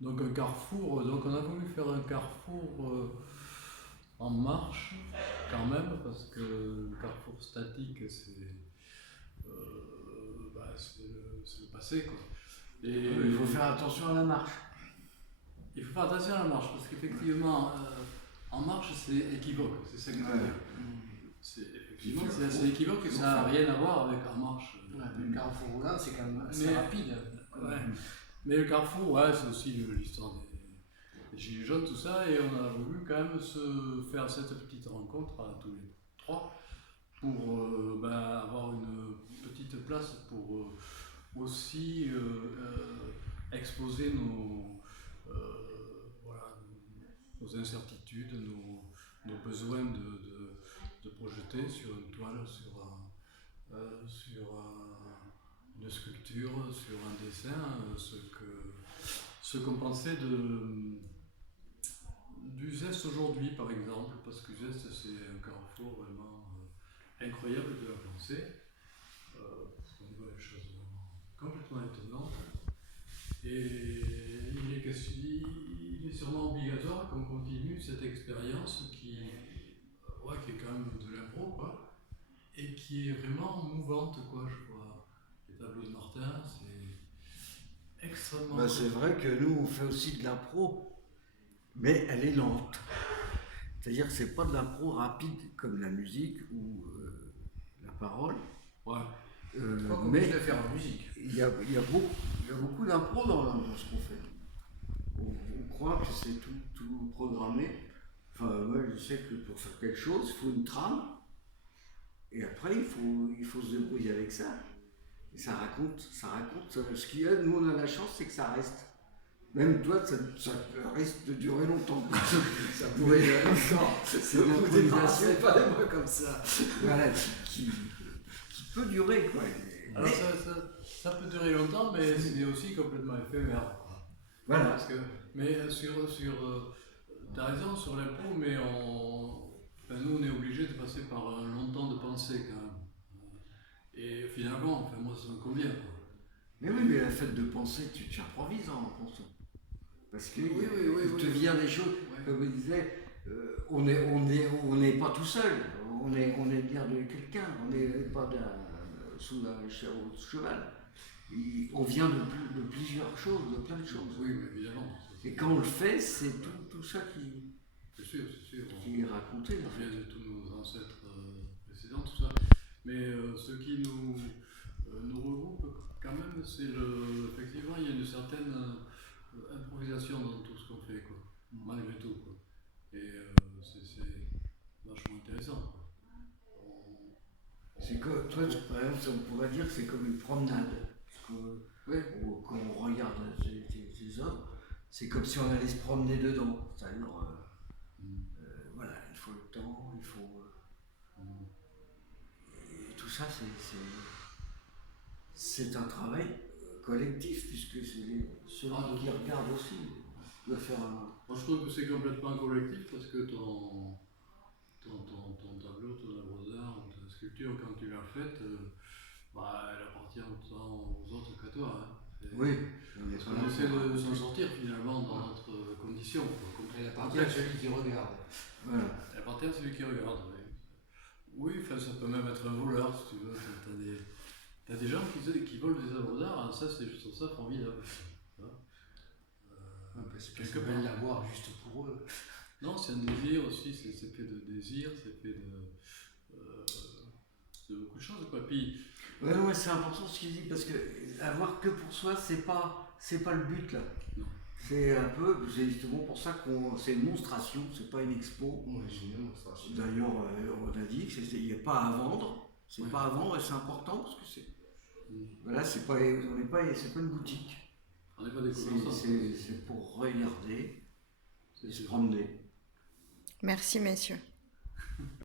Donc un carrefour, donc on a voulu faire un carrefour en marche quand même, parce que le carrefour statique c'est le passé quoi. Et Il faut faire attention à la marche. il faut faire attention à la marche, parce qu'effectivement en marche c'est équivoque, c'est ça que je veux dire. Effectivement c'est assez équivoque et ça n'a rien à voir avec en marche. Le carrefour roulant c'est quand même assez rapide. Ouais. Mais le carrefour, ouais, c'est aussi l'histoire des gilets jaunes, tout ça, et on a voulu quand même se faire cette petite rencontre à tous les trois pour avoir une petite place pour aussi exposer nos incertitudes, nos besoins de projeter sur une toile, sur une sculpture, sur un dessin, ce qu'on pensait d'Uzès aujourd'hui, par exemple, parce qu'Uzès, c'est un carrefour vraiment incroyable de la pensée. On voit des choses vraiment complètement étonnantes. Et il est sûrement obligatoire qu'on continue cette expérience qui est quand même de l'impro, quoi, et qui est vraiment mouvante, quoi, je vois. Les tableaux de Martin, c'est extrêmement... C'est vrai que nous, on fait aussi de l'impro, mais elle est lente. C'est-à-dire que c'est pas de l'impro rapide comme la musique ou la parole. Ouais. Mais de faire en musique. Il y a beaucoup d'impro dans ce qu'on fait. On croit que c'est tout programmé. Enfin, moi, je sais que pour faire quelque chose, il faut une trame. Et après, il faut se débrouiller avec ça. Et ça raconte. Ce qu'il y a, nous, on a la chance, c'est que ça reste. Même toi, ça risque de durer longtemps. Ça pourrait durer longtemps. C'est une improvisation. Pas des mots comme ça. Voilà, qui peut durer, quoi. Alors ça peut durer longtemps, mais c'est aussi complètement éphémère. Voilà. Parce que, mais t'as raison sur l'impro, mais nous on est obligé de passer par un long temps de pensée quand même. Et finalement, moi ça me convient. Mais oui, mais la fait de penser, tu improvises en pensant. Parce que il te vient des choses, comme je disais, on n'est pas tout seul, on est bien de quelqu'un, on n'est pas sous la cheval. On vient de plusieurs choses, de plein de choses. Oui, évidemment. Et quand on le fait, c'est tout ça qui est raconté. On vient de tous nos ancêtres précédents, tout ça. Mais ce qui nous regroupe quand même, c'est effectivement, il y a une certaine improvisation dans tout ce qu'on fait, quoi, malgré tout, quoi. Et c'est vachement intéressant. C'est que, toi, par exemple, on pourrait dire que c'est comme une promenade. Quand on regarde ces œuvres, c'est comme si on allait se promener dedans. C'est-à-dire, voilà, il faut le temps, il faut. Et tout ça, c'est un travail collectif, puisque c'est celui qui regarde aussi doit faire un. Moi, je trouve que c'est complètement collectif parce que ton tableau, ton œuvre d'art, ta sculpture, quand tu l'as faite, elle appartient autant aux autres qu'à toi. Hein. Oui. On essaie de s'en sortir finalement dans notre condition. Elle appartient à celui qui regarde. Voilà. Elle appartient à celui qui regarde. Oui, ça peut même être un voleur si tu veux. T'as des gens qui volent des œuvres d'art, ça je trouve ça formidable. Parce qu'ils veulent l'avoir juste pour eux. Non, c'est un désir aussi, c'est fait de désir, c'est fait de beaucoup de choses, quoi. Puis, ouais, c'est important ce qu'il dit, parce que avoir que pour soi, c'est pas le but là. Non. C'est un peu, c'est justement pour ça c'est une monstration, c'est pas une expo. Oui, c'est une monstration. D'ailleurs, on a dit qu'il n'y a pas à vendre, c'est pas à vendre et c'est important parce que c'est. Voilà, c'est pas une boutique. On n'est pas des commerçants. C'est pour regarder et se promener. Merci, messieurs.